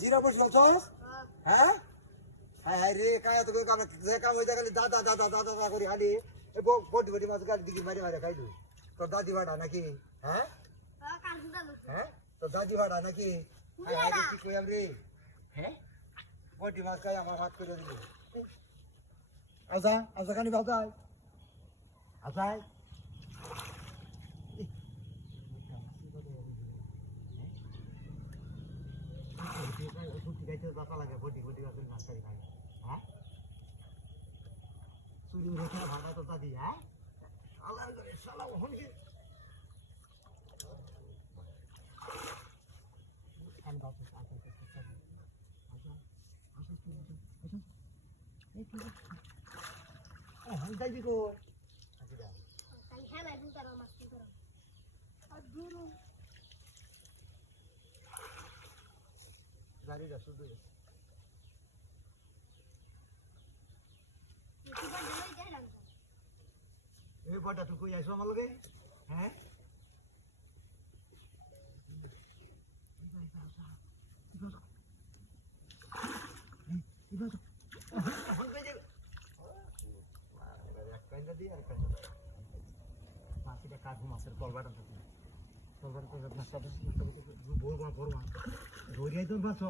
জিরা বসল তো হ্যাঁ হ্যাঁ হ্যাঁ রে কাজ তো যে কাম হইতা খালি দাদা দাদা দাদা দাদা করে খালি বটি বটি মাছ গাড়ি দিকে মারি মারি খাইলু তোর দাদি ভাড়া নাকি হ্যাঁ হ্যাঁ তোর দাদি ভাড়া নাকি কি কইম রে হ্যাঁ বটি মাছ খাই আমার ভাত করে দিল আজা আজা খানি বাজাই আজাই বাপা লাগে বটি বটি ভাত খাই হ্যাঁ চুরি রেখে ভাড়া তো দাদি হ্যাঁ আল্লাহর করে শালা ওহন কি আমি বাপ আসা হ্যাঁ যাই দিকো কাল খেলা দুটার মাছ কি করো আর দূর গাড়িটা শুধু এই বটা তুই কই আইছো আমার লগে হ্যাঁ মাছিটা কাটবো মাছের তলবাটা থাকে তলবাটা তো নাস্তা বড় বড় মাছ ধরিয়াই তো বাস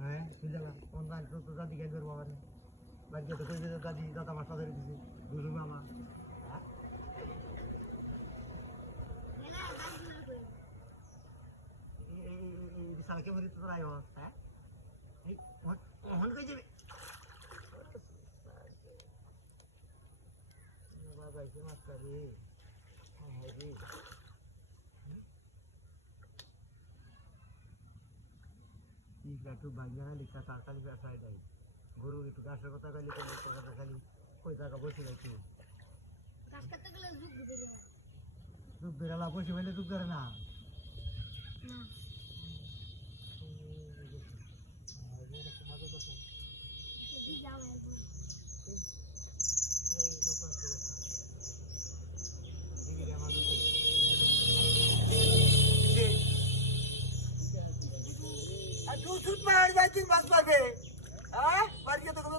হ্যাঁ তুই যাবা অনলাইন তো দাদি গাই করবো আমার বাড়িতে তো কই দাদি দাদা মাছটা ধরে দিছে দুলু মামা বিশাল কে মরি তোর আয় হ্যাঁ হন কই যাবে বাবা এসে মাছ কারি হ্যাঁ রে একটু বাঙ্গানা লিখা তাড়াতাড়ি ব্যবসায় দেয় গরু একটু গাছের কথা খালি কথা খালি ওই জায়গা বসে রাখি যুগ বেড়ালা বসে ফেলে যুগ ধরে না তুই মার যাই তুই মাছ পাবে হ্যাঁ বাড়িতে তো কোনো